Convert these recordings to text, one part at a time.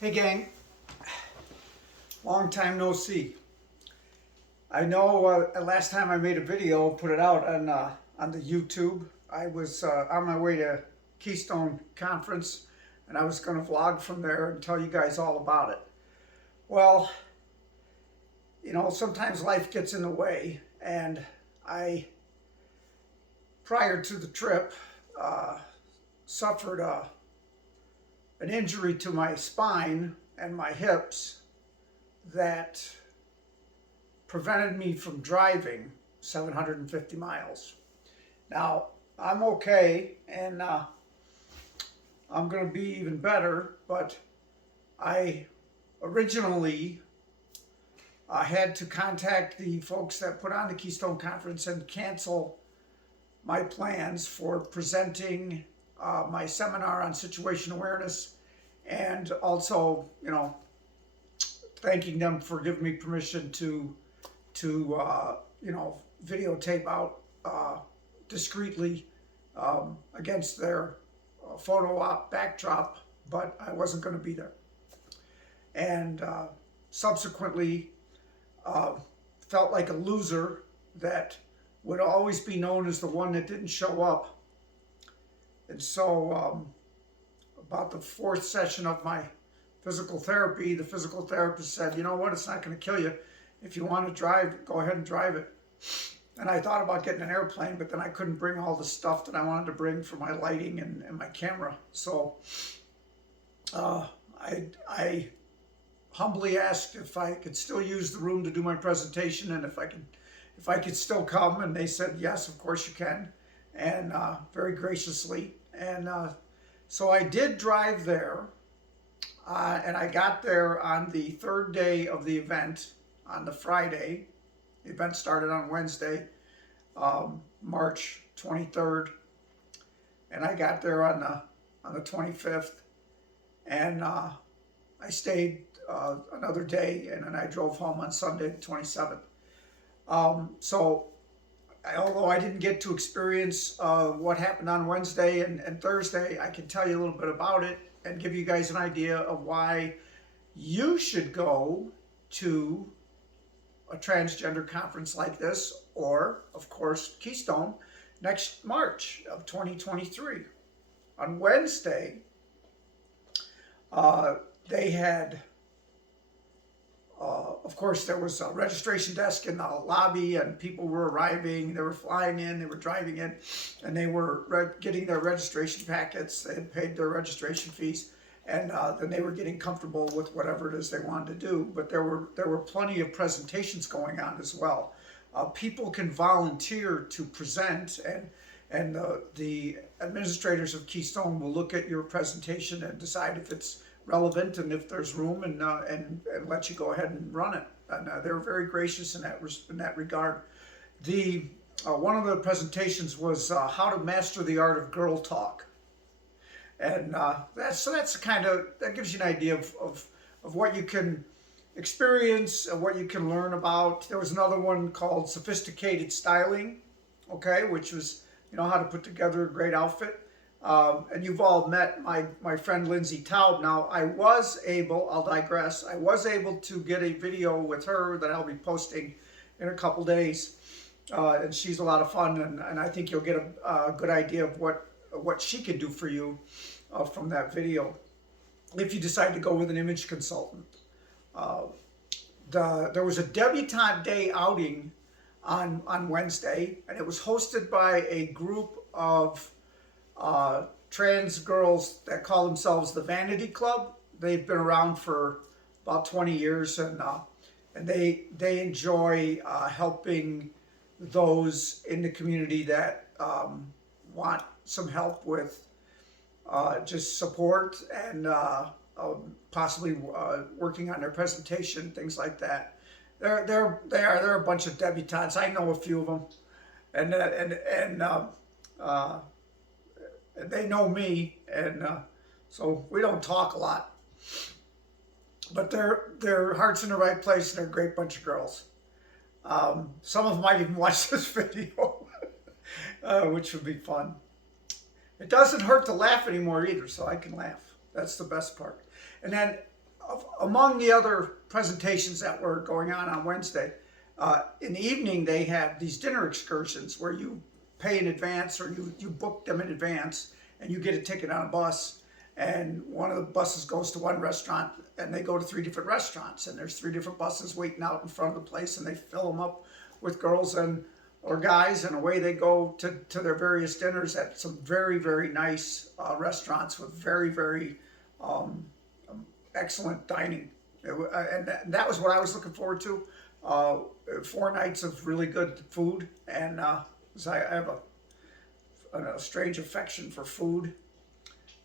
Hey gang, long time no see. I know last time I made a video, put it out on the YouTube. I was on my way to Keystone conference and I was going to vlog from there and tell you guys all about it. Well, sometimes life gets in the way, and prior to the trip, suffered an injury to my spine and my hips that prevented me from driving 750 miles. Now, I'm okay, and I'm going to be even better, but I originally had to contact the folks that put on the Keystone Conference and cancel my plans for presenting my seminar on situation awareness, and also, thanking them for giving me permission to videotape out discreetly against their photo op backdrop, but I wasn't going to be there. And subsequently felt like a loser that would always be known as the one that didn't show up. And so about the fourth session of my physical therapy, the physical therapist said, you know what, it's not going to kill you. If you want to drive, go ahead and drive it. And I thought about getting an airplane, but then I couldn't bring all the stuff that I wanted to bring for my lighting and my camera. So I humbly asked if I could still use the room to do my presentation, and if I could still come, and they said, yes, of course you can, and very graciously. And so I did drive there, and I got there on the third day of the event, on the Friday. The event started on Wednesday, March 23rd, and I got there on the 25th, and I stayed another day, and then I drove home on Sunday the 27th. So although I didn't get to experience what happened on Wednesday and Thursday, I can tell you a little bit about it and give you guys an idea of why you should go to a transgender conference like this, or of course Keystone, next March of 2023. On Wednesday, they had of course, there was a registration desk in the lobby, and people were arriving. They were flying in, they were driving in, and they were getting their registration packets. They had paid their registration fees, and then they were getting comfortable with whatever it is they wanted to do. But there were plenty of presentations going on as well. People can volunteer to present, and the administrators of Keystone will look at your presentation and decide if it's relevant and if there's room, and let you go ahead and run it. And they were very gracious in that regard. The one of the presentations was how to master the art of girl talk, and that's kind of, that gives you an idea of what you can experience and what you can learn about. There was another one called sophisticated styling, okay, which was how to put together a great outfit. And you've all met my friend Lindsay Taub. Now, I'll digress, I was able to get a video with her that I'll be posting in a couple days. And she's a lot of fun, and I think you'll get a good idea of what she can do for you from that video, if you decide to go with an image consultant. There was a debutante day outing on Wednesday, and it was hosted by a group of trans girls that call themselves the Vanity Club. They've been around for about 20 years, and they enjoy helping those in the community that want some help with just support and possibly working on their presentation, things like that. They're a bunch of debutantes. I know a few of them, and they know me, and so we don't talk a lot, but their heart's in the right place, and they're a great bunch of girls. Some of them might even watch this video, which would be fun. It doesn't hurt to laugh anymore either, so I can laugh. That's the best part. And then among the other presentations that were going on Wednesday, in the evening they have these dinner excursions where you pay in advance, or you book them in advance, and you get a ticket on a bus, and one of the buses goes to one restaurant, and they go to 3 different restaurants, and there's 3 different buses waiting out in front of the place, and they fill them up with girls and or guys, and away they go to their various dinners at some very, very nice restaurants with very, very excellent dining. And that was what I was looking forward to. 4 nights of really good food, and 'cause I have a strange affection for food.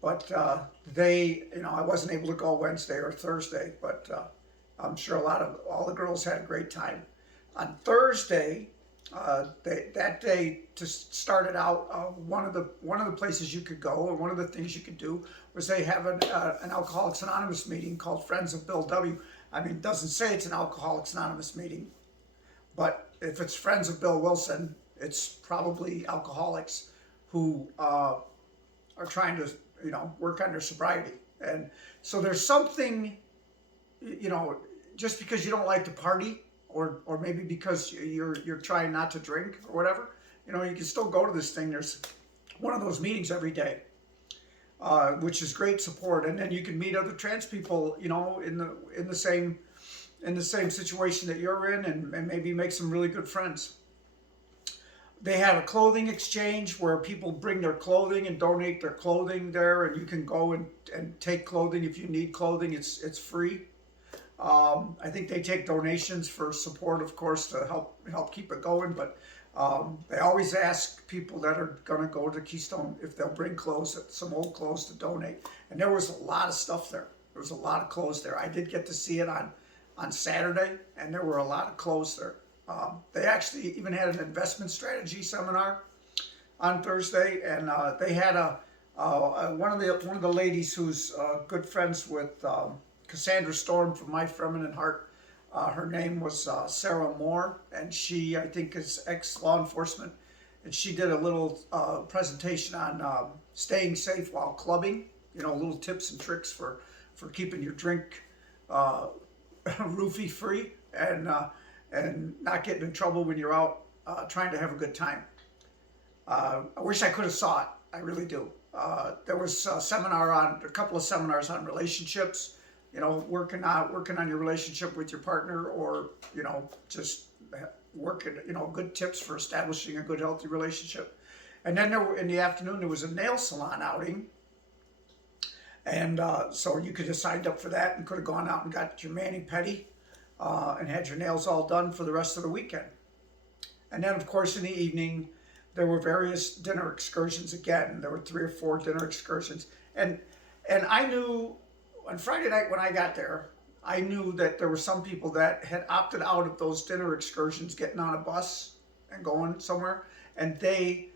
But I wasn't able to go Wednesday or Thursday, but I'm sure all the girls had a great time. On Thursday, that day, to start it out, one of the places you could go, or one of the things you could do, was they have an Alcoholics Anonymous meeting called Friends of Bill W. I mean, it doesn't say it's an Alcoholics Anonymous meeting, but if it's Friends of Bill Wilson, it's probably alcoholics who are trying to, work on their sobriety. And so there's something, just because you don't like to party, or maybe because you're trying not to drink or whatever, you can still go to this thing. There's one of those meetings every day, which is great support. And then you can meet other trans people, in the same situation that you're in, and maybe make some really good friends. They have a clothing exchange where people bring their clothing and donate their clothing there, and you can go and take clothing if you need clothing. It's free. I think they take donations for support, of course, to help keep it going. But they always ask people that are going to go to Keystone if they'll bring clothes, some old clothes to donate. And there was a lot of stuff there. There was a lot of clothes there. I did get to see it on Saturday, and there were a lot of clothes there. They actually even had an investment strategy seminar on Thursday, and they had one of the ladies who's good friends with Cassandra Storm from My Feminine Heart. Her name was Sarah Moore, and she, I think, is ex-law enforcement, and she did a little presentation on staying safe while clubbing, little tips and tricks for keeping your drink roofie free, and not getting in trouble when you're out trying to have a good time. I wish I could have saw it. I really do. There was a couple of seminars on relationships, working on your relationship with your partner, or, just working, good tips for establishing a good, healthy relationship. And then in the afternoon, there was a nail salon outing. And so you could have signed up for that and could have gone out and got your mani-pedi and had your nails all done for the rest of the weekend. And then, of course, in the evening, there were various dinner excursions again. There were 3 or 4 dinner excursions. And I knew on Friday night when I got there, I knew that there were some people that had opted out of those dinner excursions, getting on a bus and going somewhere. And they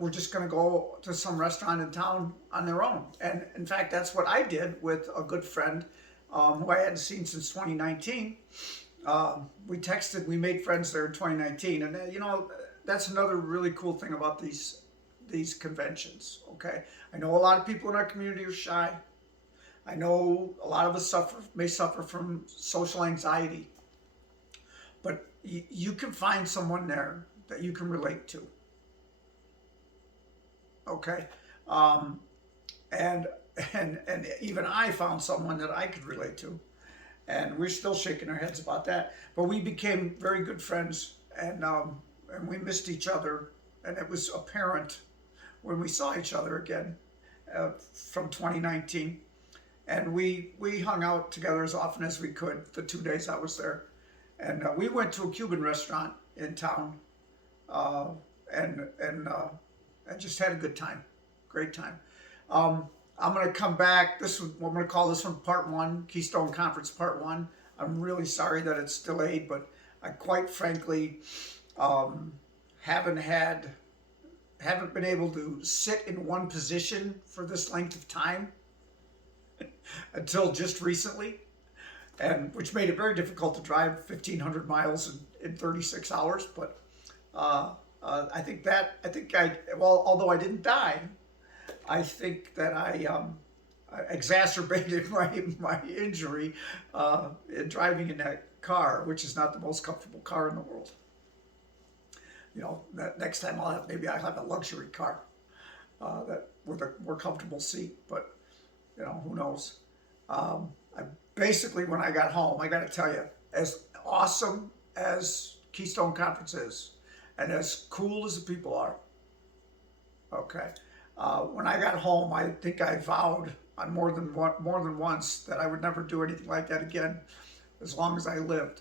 were just going to go to some restaurant in town on their own. And in fact, that's what I did with a good friend who I hadn't seen since 2019. We made friends there in 2019. And that's another really cool thing about these conventions, okay? I know a lot of people in our community are shy. I know a lot of us may suffer from social anxiety. But you can find someone there that you can relate to. Okay, and even I found someone that I could relate to, and we're still shaking our heads about that. But we became very good friends, and we missed each other, and it was apparent when we saw each other again from 2019, and we hung out together as often as we could the 2 days I was there, and we went to a Cuban restaurant in town, and just had a good time, great time. I'm going to come back. I'm going to call this one Part 1, Keystone Conference Part 1. I'm really sorry that it's delayed, but I quite frankly haven't been able to sit in one position for this length of time until just recently, and which made it very difficult to drive 1,500 miles in 36 hours. But although I didn't die, I think that exacerbated my injury in driving in that car, which is not the most comfortable car in the world. You know, next time maybe I'll have a luxury car that with a more comfortable seat. But you know, who knows? Basically, when I got home, I got to tell you, as awesome as Keystone Conference is, and as cool as the people are, okay. When I got home, I think I vowed on more than once that I would never do anything like that again, as long as I lived.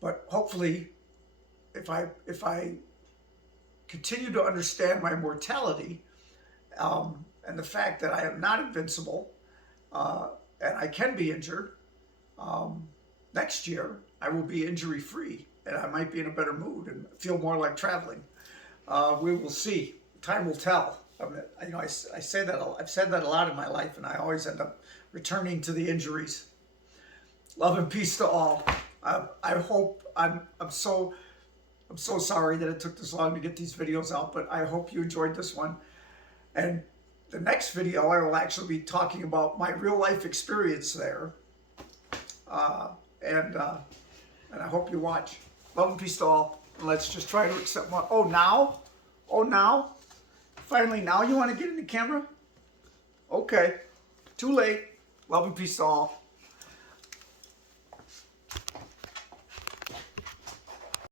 But hopefully, if I continue to understand my mortality and the fact that I am not invincible and I can be injured, next year I will be injury free and I might be in a better mood and feel more like traveling. We will see. Time will tell. I mean, you know, I say that I've said that a lot in my life, and I always end up returning to the injuries. Love and peace to all. I hope I'm so sorry that it took this long to get these videos out, but I hope you enjoyed this one. And the next video, I will actually be talking about my real life experience there, and I hope you watch. Love and peace to all. And let's just try to accept one. Oh, now? Finally, now you want to get in the camera? Okay. Too late. Love and peace to all.